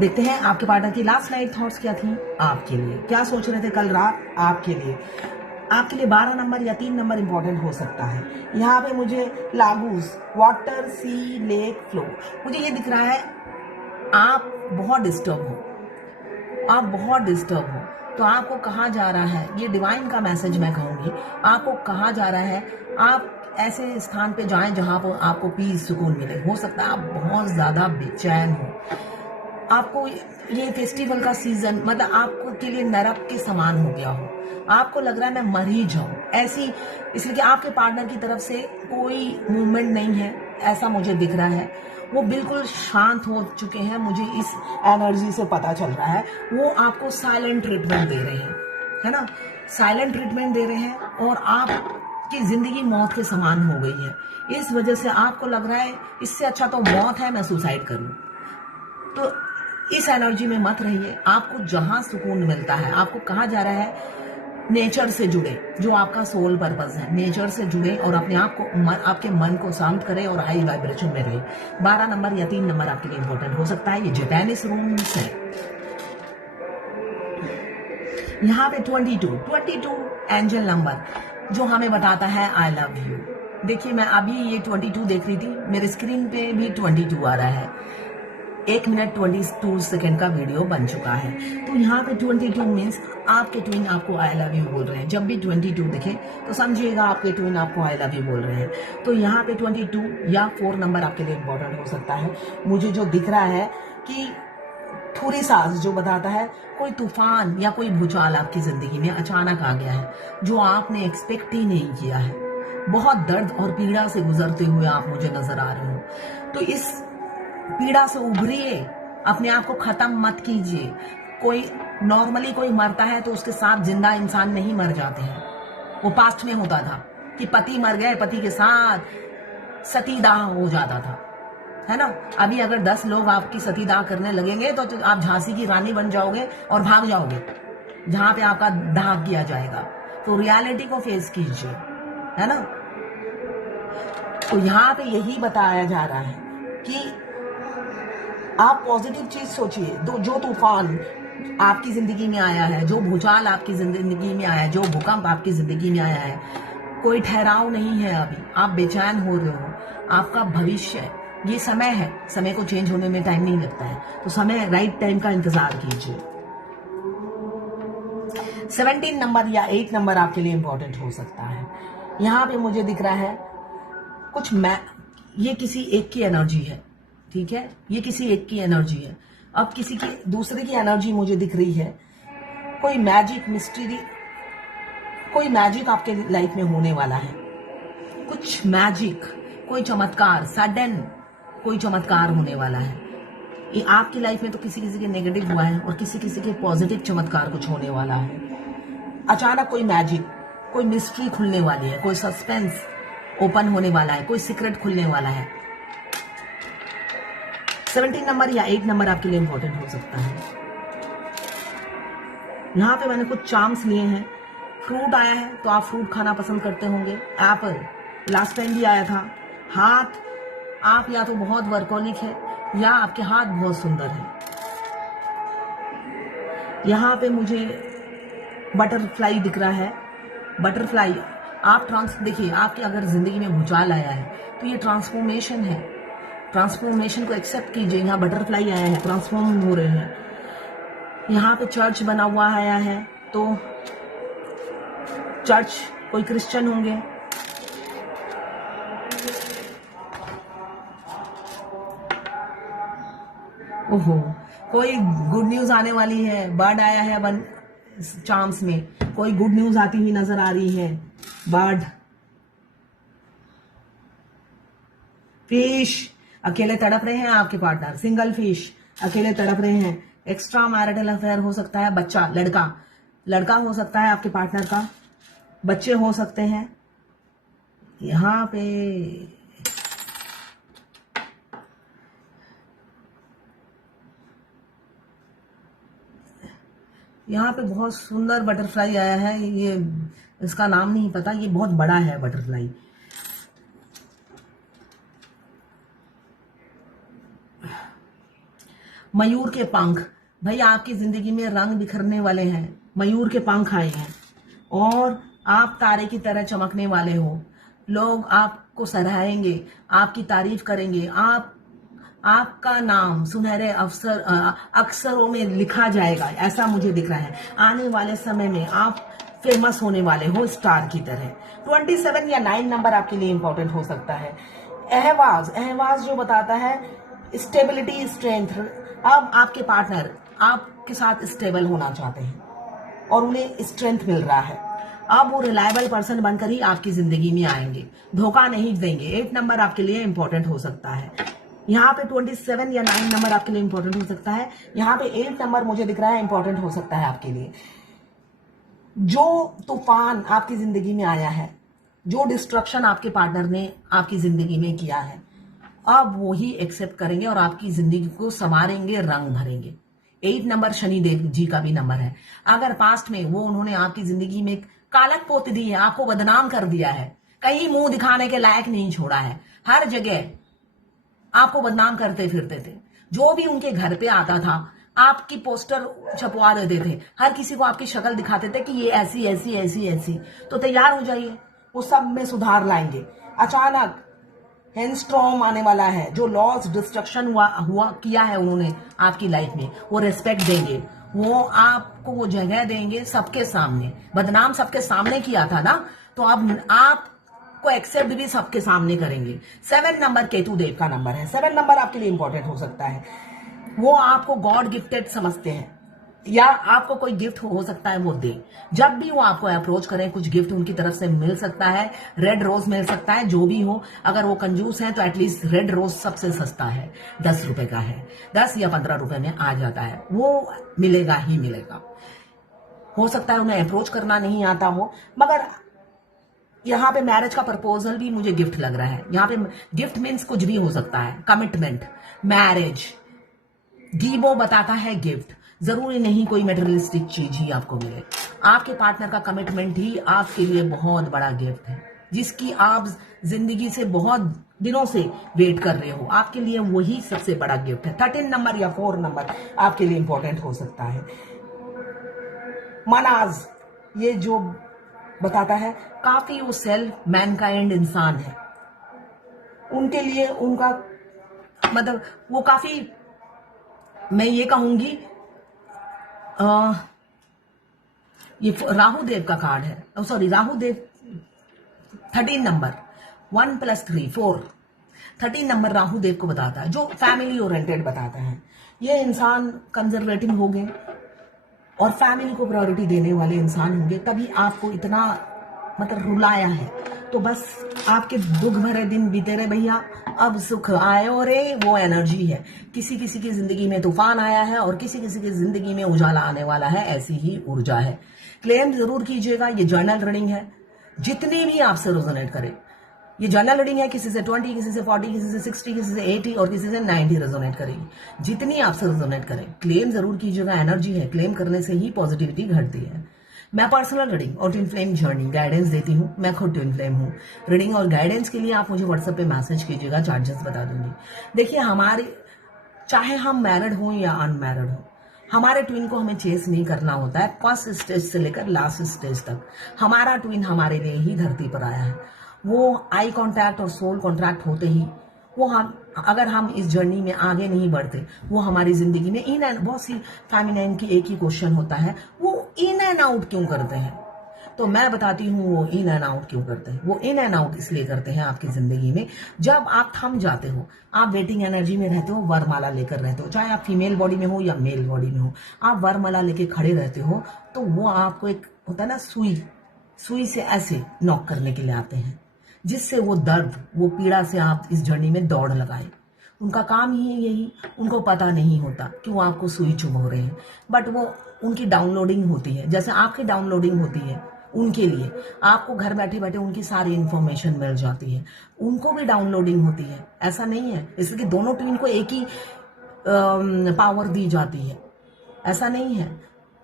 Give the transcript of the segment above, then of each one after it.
देखते हैं आपके पार्टनर की लास्ट नाइट थॉट्स क्या थी आपके लिए, क्या सोच रहे थे कल रात आपके लिए। आपके लिए 12 नंबर या 3 नंबर इंपॉर्टेंट हो सकता है। यहाँ पे मुझे लागूस, वाटर, सी, लेक, फ्लो, मुझे ये दिख रहा है आप बहुत डिस्टर्ब हो, आप बहुत डिस्टर्ब हो। तो आपको कहा जा रहा है, ये डिवाइन का मैसेज मैं कहूँगी, आपको कहा जा रहा है आप ऐसे स्थान पे जाएं जहां पर आपको पीस, सुकून मिले। हो सकता है आप बहुत ज़्यादा बेचैन हो, आपको ये फेस्टिवल का सीजन मतलब आपको के लिए नरक के समान हो गया हो, आपको लग रहा है मैं मर ही जाऊं ऐसी, इसलिए कि आपके पार्टनर की तरफ से कोई मूवमेंट नहीं है, ऐसा मुझे दिख रहा है। वो बिल्कुल शांत हो चुके हैं, मुझे इस एनर्जी से पता चल रहा है। वो आपको साइलेंट ट्रीटमेंट दे रहे हैं, है ना, साइलेंट ट्रीटमेंट दे रहे हैं, और आपकी जिंदगी मौत के समान हो गई है। इस वजह से आपको लग रहा है इससे अच्छा तो मौत है, मैं सुसाइड करूं। तो इस एनर्जी में मत रहिए। आपको जहां सुकून मिलता है, आपको कहा जा रहा है नेचर से जुड़े, जो आपका सोल पर्पस है, नेचर से जुड़े और अपने आप को आपके मन को शांत करें और हाई वाइब्रेशन में रहे। 12 नंबर या 3 नंबर आपके लिए इंपॉर्टेंट हो सकता है। ये जैपनीज रूम्स है। यहाँ पे 22 एंजल नंबर जो हमें बताता है आई लव यू। देखिए मैं अभी ये 22 देख रही थी, मेरे स्क्रीन पे भी 22 आ रहा है। 1 मिनट 22 सेकेंड का वीडियो बन चुका है। तो यहाँ पे 22 मीन्स आपके ट्विन आपको आई लव यू बोल रहे हैं। जब भी 22 दिखे तो समझिएगा आपके ट्विन आपको आई लव यू बोल रहे हैं। तो यहाँ पे 22 या 4 नंबर आपके लिए इम्पोर्टेंट हो सकता है। मुझे जो दिख रहा है कि थोड़ी सांस जो बताता है कोई तूफान या कोई भूचाल आपकी जिंदगी में अचानक आ गया है, जो आपने एक्सपेक्ट ही नहीं किया है। बहुत दर्द और पीड़ा से गुजरते हुए आप मुझे नजर आ रहे हो। तो इस पीड़ा से उभरिए, अपने आप को खत्म मत कीजिए। कोई नॉर्मली कोई मरता है तो उसके साथ जिंदा इंसान नहीं मर जाते हैं। वो पास्ट में होता था कि पति मर गए, पति के साथ सतीदाह हो जाता था, है ना। अभी अगर 10 लोग आपकी सतीदाह करने लगेंगे तो आप झांसी की रानी बन जाओगे और भाग जाओगे जहां पे आपका दाह किया जाएगा। तो रियलिटी को फेस कीजिए, है ना। तो यहाँ पे यही बताया जा रहा है कि आप पॉजिटिव चीज सोचिए। जो तूफान आपकी जिंदगी में आया है, जो भूचाल आपकी जिंदगी में आया है, जो भूकंप आपकी जिंदगी में आया है, कोई ठहराव नहीं है। अभी आप बेचैन हो रहे हो, आपका भविष्य, ये समय है, समय को चेंज होने में टाइम नहीं लगता है। तो समय, राइट टाइम का इंतजार कीजिए। 17 नंबर या 8 नंबर आपके लिए इंपॉर्टेंट हो सकता है। यहाँ पे मुझे दिख रहा है कुछ ये किसी एक की एनर्जी है, ठीक है, ये किसी एक की एनर्जी है। अब किसी की दूसरे की एनर्जी मुझे दिख रही है। कोई मैजिक, मिस्ट्री, कोई मैजिक आपके लाइफ में होने वाला है। कुछ मैजिक, कोई चमत्कार, सडन कोई चमत्कार होने वाला है। ये आपकी लाइफ में तो किसी किसी के नेगेटिव हुआ है और किसी किसी के पॉजिटिव चमत्कार कुछ होने वाला है। अचानक कोई मैजिक, कोई मिस्ट्री खुलने वाली है, कोई सस्पेंस ओपन होने वाला है, कोई सीक्रेट खुलने वाला है। 17 नंबर या 8 नंबर आपके लिए इंपॉर्टेंट हो सकता है। यहाँ पे मैंने कुछ चार्म्स लिए हैं। फ्रूट आया है तो आप फ्रूट खाना पसंद करते होंगे। एप्पल लास्ट टाइम भी आया था। हाथ, आप या तो बहुत वर्कोनिक है या आपके हाथ बहुत सुंदर है। यहाँ पे मुझे बटरफ्लाई दिख रहा है। बटरफ्लाई, आप देखिए आपकी अगर जिंदगी में भूचाल आया है तो ये ट्रांसफॉर्मेशन है। ट्रांसफॉर्मेशन को एक्सेप्ट कीजिए। यहाँ बटरफ्लाई आया है, ट्रांसफॉर्म हो रहे हैं। यहाँ पे चर्च बना हुआ आया है, तो चर्च, कोई क्रिश्चियन होंगे। ओहो, कोई गुड न्यूज आने वाली है। बर्ड आया है चांस में, कोई गुड न्यूज आती हुई नजर आ रही है। बर्ड, फिश, अकेले तड़प रहे हैं आपके पार्टनर। सिंगल फिश, अकेले तड़प रहे हैं। एक्स्ट्रा मैरिटल अफेयर हो सकता है। बच्चा, लड़का हो सकता है आपके पार्टनर का। बच्चे हो सकते हैं। यहाँ पे बहुत सुंदर बटरफ्लाई आया है। ये इसका नाम नहीं पता, ये बहुत बड़ा है बटरफ्लाई। मयूर के पंख, भाई आपकी जिंदगी में रंग बिखरने वाले हैं, मयूर के पंख आए हैं और आप तारे की तरह चमकने वाले हो। लोग आपको सराहेंगे, आपकी तारीफ करेंगे, आपका नाम सुनहरे अक्षरों में लिखा जाएगा, ऐसा मुझे दिख रहा है। आने वाले समय में आप फेमस होने वाले हो स्टार की तरह। 27 या 9 नंबर आपके लिए इंपॉर्टेंट हो सकता है। अहवाज जो बताता है स्टेबिलिटी, स्ट्रेंथ। अब आपके पार्टनर आपके साथ स्टेबल होना चाहते हैं और उन्हें स्ट्रेंथ मिल रहा है। अब वो रिलायबल पर्सन बनकर ही आपकी जिंदगी में आएंगे, धोखा नहीं देंगे। 8 नंबर आपके लिए इंपॉर्टेंट हो सकता है। यहाँ पे 27 या 9 नंबर आपके लिए इंपॉर्टेंट हो सकता है। यहाँ पे 8 नंबर मुझे दिख रहा है इंपॉर्टेंट हो सकता है आपके लिए। जो तूफान आपकी जिंदगी में आया है, जो डिस्ट्रक्शन आपके पार्टनर ने आपकी जिंदगी में किया है, अब वो ही एक्सेप्ट करेंगे और आपकी जिंदगी को संवारेंगे, रंग भरेंगे। 8 नंबर शनिदेव जी का भी नंबर है। अगर पास्ट में वो उन्होंने आपकी जिंदगी में कालक पोत दी है, आपको बदनाम कर दिया है, कहीं मुंह दिखाने के लायक नहीं छोड़ा है, हर जगह आपको बदनाम करते फिरते थे। जो भी उनके घर पे आता था आपकी पोस्टर छपवा देते थे, हर किसी को आपकी शक्ल दिखाते थे कि ये ऐसी ऐसी ऐसी ऐसी। तो तैयार हो जाइए, वो सब में सुधार लाएंगे। अचानक हैंडस्ट्रॉम आने वाला है। जो लॉस डिस्ट्रक्शन हुआ किया है उन्होंने आपकी लाइफ में, वो रेस्पेक्ट देंगे, वो आपको वो जगह देंगे सबके सामने। बदनाम सबके सामने किया था ना, तो अब आप को एक्सेप्ट भी सबके सामने करेंगे। 7 नंबर केतु देव का नंबर है। 7 नंबर आपके लिए इंपॉर्टेंट हो सकता है। वो आपको गॉड गिफ्टेड समझते हैं या आपको कोई गिफ्ट हो सकता है वो दे। जब भी वो आपको अप्रोच करें, कुछ गिफ्ट उनकी तरफ से मिल सकता है, रेड रोज मिल सकता है, जो भी हो। अगर वो कंजूस है तो एटलीस्ट रेड रोज सबसे सस्ता है, 10 रुपए का है, 10 या 15 रुपए में आ जाता है, वो मिलेगा ही मिलेगा। हो सकता है उन्हें अप्रोच करना नहीं आता हो, मगर यहाँ पे मैरिज का प्रपोजल भी मुझे गिफ्ट लग रहा है। यहाँ पे गिफ्ट मीन्स कुछ भी हो सकता है, कमिटमेंट, मैरिज। गीबो बताता है गिफ्ट, जरूरी नहीं कोई मेटेरियलिस्टिक चीज ही आपको मिले। आपके पार्टनर का कमिटमेंट ही आपके लिए बहुत बड़ा गिफ्ट है, जिसकी आप जिंदगी से बहुत दिनों से वेट कर रहे हो। आपके लिए वही सबसे बड़ा गिफ्ट है। 13 नंबर या 4 नंबर आपके लिए इंपॉर्टेंट हो सकता है। मनाज ये जो बताता है काफी वो सेल्फ मैनकाइंड इंसान है, उनके लिए उनका मतलब वो काफी, मैं ये कहूंगी ये राहु देव का कार्ड है, सॉरी राहु देव 13 नंबर 1 + 3 4 13 नंबर राहु देव को बताता है, जो फैमिली ओरिएंटेड बताता है। ये इंसान कंजर्वेटिव होंगे और फैमिली को प्रायोरिटी देने वाले इंसान होंगे, तभी आपको इतना मतलब रुलाया है। तो बस आपके दुख भरे दिन बीते रहे भैया, अब सुख आयो रे, वो एनर्जी है। किसी किसी की जिंदगी में तूफान आया है और किसी किसी की जिंदगी में उजाला आने वाला है, ऐसी ही ऊर्जा है। क्लेम जरूर कीजिएगा, ये जर्नल रीडिंग है, जितनी भी आपसे रेजोनेट करे। ये जर्नल रीडिंग है, किसी से 20, किसी से 40, किसी से 60, किसी से 80 और किसी से 90 रेजोनेट करेगी। जितनी आपसे रेजोनेट करे क्लेम जरूर कीजिएगा, एनर्जी है, क्लेम करने से ही पॉजिटिविटी घटती है। मैं पर्सनल रीडिंग और ट्विन फ्लेम जर्नी गाइडेंस देती हूँ, मैं खुद ट्विन फ्लेम हूँ। रीडिंग और गाइडेंस के लिए आप मुझे व्हाट्सएप पे मैसेज कीजिएगा, चार्जेस बता दूंगी। देखिए हमारे, चाहे हम मैरिड हों या अनमैरिड हो, हमारे ट्विन को हमें चेस नहीं करना होता है। फर्स्ट स्टेज से लेकर लास्ट स्टेज तक हमारा ट्विन हमारे लिए ही धरती पर आया है। वो आई कांटेक्ट और सोल कांटेक्ट होते ही वो हम, अगर हम इस जर्नी में आगे नहीं बढ़ते, वो हमारी जिंदगी में इन एंड, बहुत सी फेमिनाइन की एक ही क्वेश्चन होता है, वो इन एंड आउट क्यों करते हैं? तो मैं बताती हूँ वो इन एंड आउट क्यों करते हैं। वो इन एंड आउट इसलिए करते हैं आपकी जिंदगी में, जब आप थम जाते हो, आप वेटिंग एनर्जी में रहते हो, वरमाला लेकर रहते हो, चाहे आप फीमेल बॉडी में हो या मेल बॉडी में हो, आप वरमाला लेके खड़े रहते हो, तो वो आपको एक होता है ना, सुई से ऐसे नॉक करने के लिए आते हैं, जिससे वो दर्द, वो पीड़ा से आप इस जर्नी में दौड़ लगाए। उनका काम ही है यही, उनको पता नहीं होता कि वो आपको सुई चुभो रहे हैं, बट वो उनकी डाउनलोडिंग होती है, जैसे आपकी डाउनलोडिंग होती है उनके लिए। आपको घर बैठे बैठे उनकी सारी इंफॉर्मेशन मिल जाती है, उनको भी डाउनलोडिंग होती है। ऐसा नहीं है इसलिए कि दोनों टीम को एक ही पावर दी जाती है, ऐसा नहीं है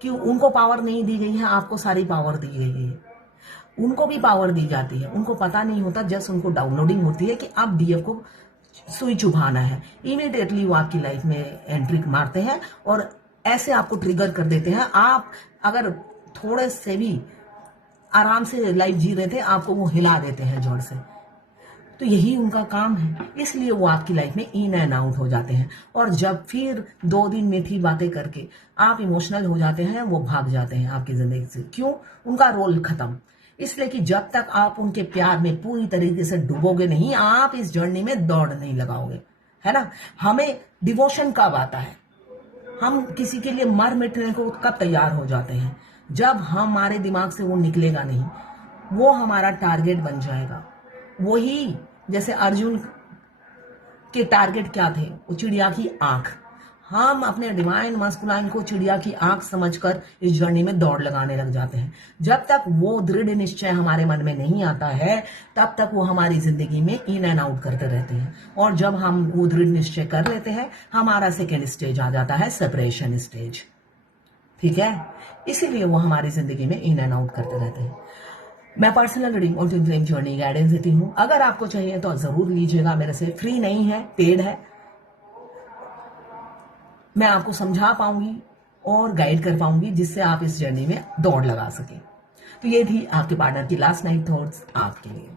कि उनको पावर नहीं दी गई है, आपको सारी पावर दी गई है। उनको भी पावर दी जाती है, उनको पता नहीं होता, जस्ट उनको डाउनलोडिंग होती है कि अब डीएफ को सुई चुभाना है, इमीडिएटली वो आपकी लाइफ में एंट्री मारते हैं और ऐसे आपको ट्रिगर कर देते हैं। आप अगर थोड़े से भी आराम से लाइफ जी रहे थे, आपको वो हिला देते हैं जड़ से। तो यही उनका काम है, इसलिए वो आपकी लाइफ में इन एंड आउट हो जाते हैं। और जब फिर 2 दिन मीठी बातें करके आप इमोशनल हो जाते हैं, वो भाग जाते हैं आपकी जिंदगी से। क्यों? उनका रोल खत्म। इसलिए कि जब तक आप उनके प्यार में पूरी तरीके से डूबोगे नहीं, आप इस जर्नी में दौड़ नहीं लगाओगे, है ना। हमें डिवोशन कब आता है? हम किसी के लिए मर मिटने को कब तैयार हो जाते हैं? जब हमारे दिमाग से वो निकलेगा नहीं, वो हमारा टारगेट बन जाएगा। वही जैसे अर्जुन के टारगेट क्या थे? वो चिड़िया की आंख। हम अपने डिवाइन मस्कुलाइन को चिड़िया की आंख समझकर इस जर्नी में दौड़ लगाने लग जाते हैं। जब तक वो दृढ़ निश्चय हमारे मन में नहीं आता है, तब तक वो हमारी जिंदगी में इन एंड आउट करते रहते हैं। और जब हम वो दृढ़ निश्चय कर लेते हैं, हमारा सेकेंड स्टेज आ जाता है, सेपरेशन स्टेज। ठीक है, इसीलिए वो हमारी जिंदगी में इन एंड आउट करते रहते हैं। मैं पर्सनल रीडिंग और ट्विन फ्लेम जर्नी गाइडेंस देती हूँ। अगर आपको चाहिए तो जरूर लीजिएगा मेरे से। फ्री नहीं है, पेड है। मैं आपको समझा पाऊंगी और गाइड कर पाऊंगी, जिससे आप इस जर्नी में दौड़ लगा सकें। तो ये थी आपके पार्टनर की लास्ट नाइट थॉट्स आपके लिए।